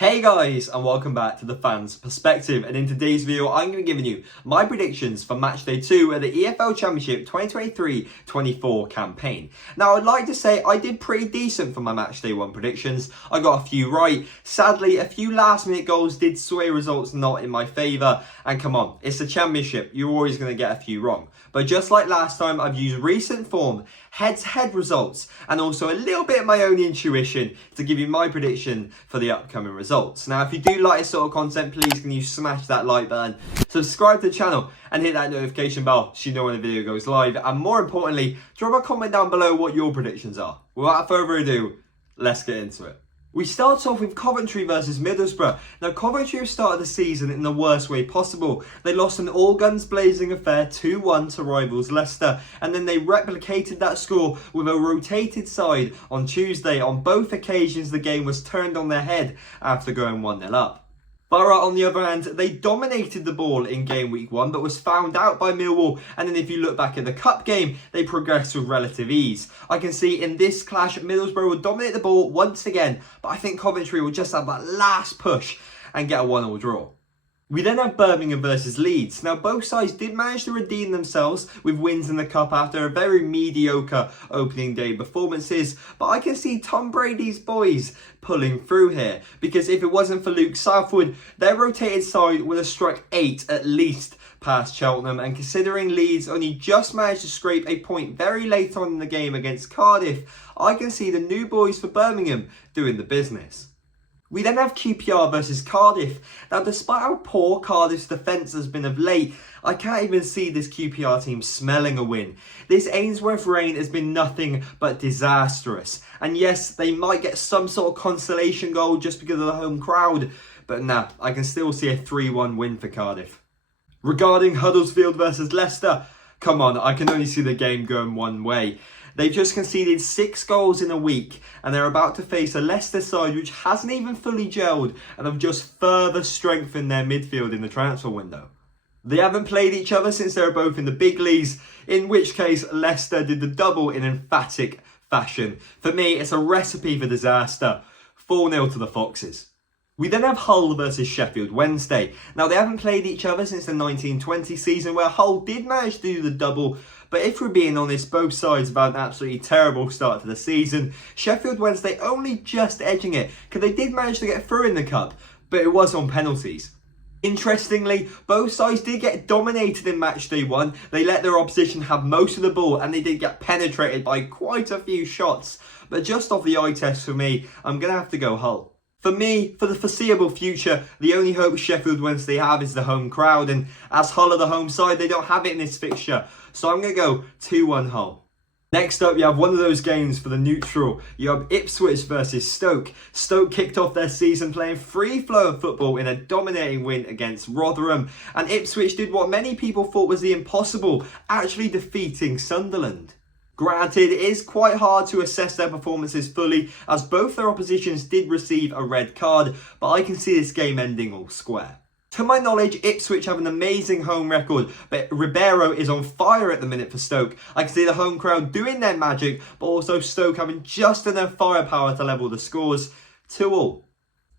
Hey guys, and welcome back to the Fans Perspective, and in today's video I'm going to be giving you my predictions for match day 2 of the EFL Championship 2023-24 campaign. Now I'd like to say I did pretty decent for my match day 1 predictions. I got a few right. Sadly, a few last minute goals did sway results not in my favour, and come on, it's the Championship, you're always going to get a few wrong. But just like last time, I've used recent form, head-to-head results, and also a little bit of my own intuition to give you my prediction for the upcoming results. Now, if you do like this sort of content, please can you smash that like button, subscribe to the channel, and hit that notification bell so you know when the video goes live. And more importantly, drop a comment down below what your predictions are. Without further ado, let's get into it. We start off with Coventry versus Middlesbrough. Now, Coventry have started the season in the worst way possible. They lost an all-guns blazing affair 2-1 to rivals Leicester, and then they replicated that score with a rotated side on Tuesday. On both occasions, the game was turned on their head after going 1-0 up. Borough, on the other hand, they dominated the ball in game week 1, but was found out by Millwall. And then if you look back at the cup game, they progressed with relative ease. I can see in this clash, Middlesbrough will dominate the ball once again, but I think Coventry will just have that last push and get a 1-1 draw. We then have Birmingham versus Leeds. Now, both sides did manage to redeem themselves with wins in the cup after a very mediocre opening day performances, but I can see Tom Brady's boys pulling through here, because if it wasn't for Luke Southwood, their rotated side would have struck 8 at least past Cheltenham, and considering Leeds only just managed to scrape a point very late on in the game against Cardiff, I can see the new boys for Birmingham doing the business. We then have QPR versus Cardiff. Now, despite how poor Cardiff's defence has been of late, I can't even see this QPR team smelling a win. This Ainsworth reign has been nothing but disastrous. And yes, they might get some sort of consolation goal just because of the home crowd, but nah, I can still see a 3-1 win for Cardiff. Regarding Huddersfield versus Leicester, come on, I can only see the game going one way. They've just conceded 6 goals in a week, and they're about to face a Leicester side which hasn't even fully gelled and have just further strengthened their midfield in the transfer window. They haven't played each other since they were both in the big leagues, in which case Leicester did the double in emphatic fashion. For me, it's a recipe for disaster. 4-0 to the Foxes. We then have Hull versus Sheffield Wednesday. Now, they haven't played each other since the 1920 season, where Hull did manage to do the double, but if we're being honest, both sides have had an absolutely terrible start to the season. Sheffield Wednesday only just edging it, because they did manage to get through in the cup, but it was on penalties. Interestingly, both sides did get dominated in match day 1. They let their opposition have most of the ball, and they did get penetrated by quite a few shots. But just off the eye test for me, I'm going to have to go Hull. For me, for the foreseeable future, the only hope Sheffield Wednesday have is the home crowd, and as Hull are the home side, they don't have it in this fixture. So I'm going to go 2-1 Hull. Next up, you have one of those games for the neutral. You have Ipswich versus Stoke. Stoke kicked off their season playing free-flowing football in a dominating win against Rotherham, and Ipswich did what many people thought was the impossible, actually defeating Sunderland. Granted, it is quite hard to assess their performances fully, as both their oppositions did receive a red card, but I can see this game ending all square. To my knowledge, Ipswich have an amazing home record, but Ribeiro is on fire at the minute for Stoke. I can see the home crowd doing their magic, but also Stoke having just enough firepower to level the scores 2-2.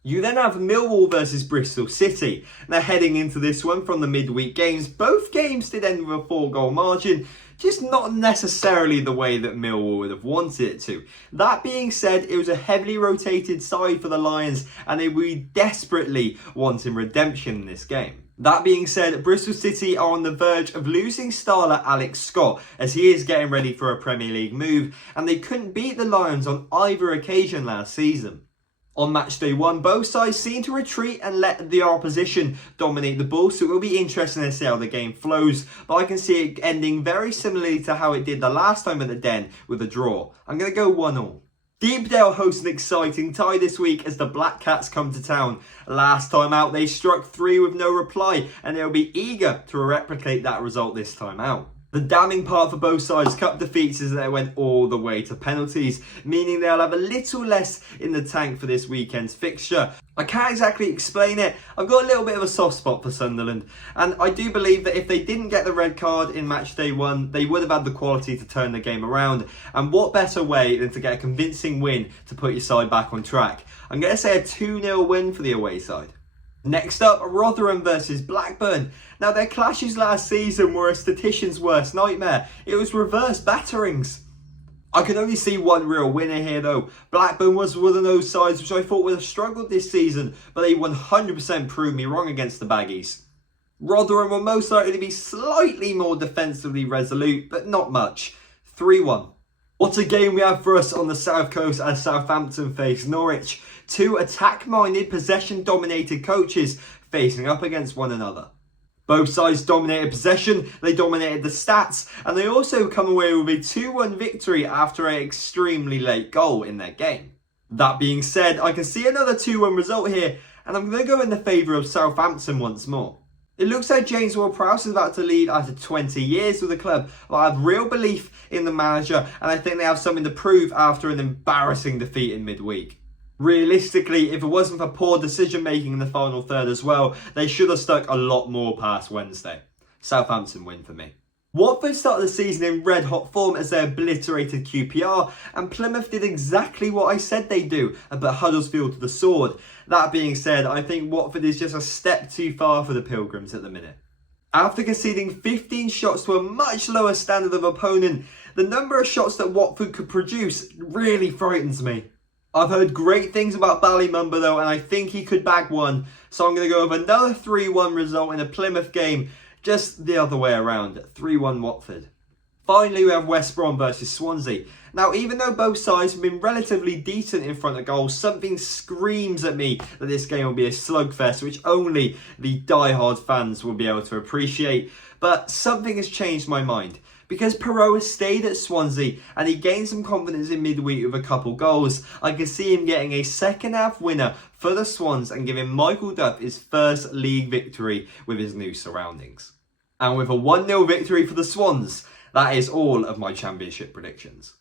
You then have Millwall versus Bristol City. Now, heading into this one from the midweek games, both games did end with a 4-goal margin, just not necessarily the way that Millwall would have wanted it to. That being said, it was a heavily rotated side for the Lions, and they were desperately wanting redemption in this game. That being said, Bristol City are on the verge of losing starter Alex Scott, as he is getting ready for a Premier League move, and they couldn't beat the Lions on either occasion last season. On match day 1, both sides seem to retreat and let the opposition dominate the ball, so it will be interesting to see how the game flows, but I can see it ending very similarly to how it did the last time at the Den with a draw. I'm going to go 1-1. Deepdale hosts an exciting tie this week as the Black Cats come to town. Last time out, they struck 3 with no reply, and they'll be eager to replicate that result this time out. The damning part for both sides' cup defeats is that they went all the way to penalties, meaning they'll have a little less in the tank for this weekend's fixture. I can't exactly explain it. I've got a little bit of a soft spot for Sunderland, and I do believe that if they didn't get the red card in match day 1, they would have had the quality to turn the game around. And what better way than to get a convincing win to put your side back on track? I'm going to say a 2-0 win for the away side. Next up, Rotherham versus Blackburn. Now, their clashes last season were a statistician's worst nightmare. It was reverse batterings. I can only see one real winner here though. Blackburn was one of those sides which I thought would have struggled this season, but they 100% proved me wrong against the Baggies. Rotherham will most likely be slightly more defensively resolute, but not much. 3-1. What a game we have for us on the South Coast as Southampton face Norwich. Two attack-minded, possession-dominated coaches facing up against one another. Both sides dominated possession, they dominated the stats, and they also come away with a 2-1 victory after an extremely late goal in their game. That being said, I can see another 2-1 result here, and I'm going to go in the favour of Southampton once more. It looks like James Ward-Prowse is about to leave after 20 years with the club, but I have real belief in the manager, and I think they have something to prove after an embarrassing defeat in midweek. Realistically, if it wasn't for poor decision making in the final third as well, they should have stuck a lot more past Wednesday. Southampton win for me. Watford started the season in red hot form as they obliterated QPR, and Plymouth did exactly what I said they'd do and put Huddersfield to the sword. That being said, I think Watford is just a step too far for the Pilgrims at the minute. After conceding 15 shots to a much lower standard of opponent, the number of shots that Watford could produce really frightens me. I've heard great things about Ballymumba though, and I think he could bag one, so I'm going to go with another 3-1 result in a Plymouth game, just the other way around, 3-1 Watford. Finally, we have West Brom versus Swansea. Now, even though both sides have been relatively decent in front of goal, something screams at me that this game will be a slugfest, which only the die-hard fans will be able to appreciate. But something has changed my mind. Because Perot has stayed at Swansea and he gained some confidence in midweek with a couple goals, I can see him getting a second half winner for the Swans and giving Michael Duff his first league victory with his new surroundings. And with a 1-0 victory for the Swans, that is all of my championship predictions.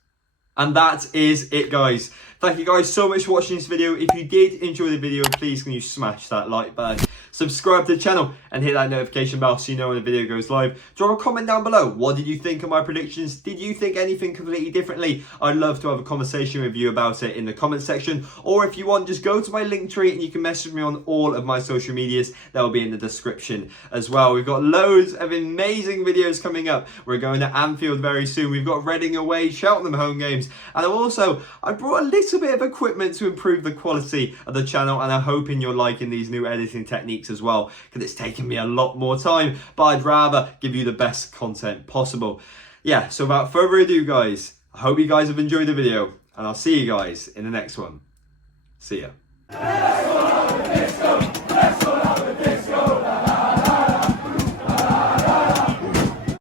And that is it, guys. Thank you guys so much for watching this video. If you did enjoy the video, please can you smash that like button, subscribe to the channel and hit that notification bell so you know when the video goes live. Drop a comment down below. What did you think of my predictions? Did you think anything completely differently? I'd love to have a conversation with you about it in the comment section. Or if you want, just go to my link tree and you can message me on all of my social medias. That will be in the description as well. We've got loads of amazing videos coming up. We're going to Anfield very soon. We've got Reading away, Cheltenham home games. And I brought a little bit of equipment to improve the quality of the channel, and I'm hoping you're liking these new editing techniques as well, because it's taken me a lot more time, but I'd rather give you the best content possible. Yeah, so without further ado, guys, I hope you guys have enjoyed the video, and I'll see you guys in the next one. See ya.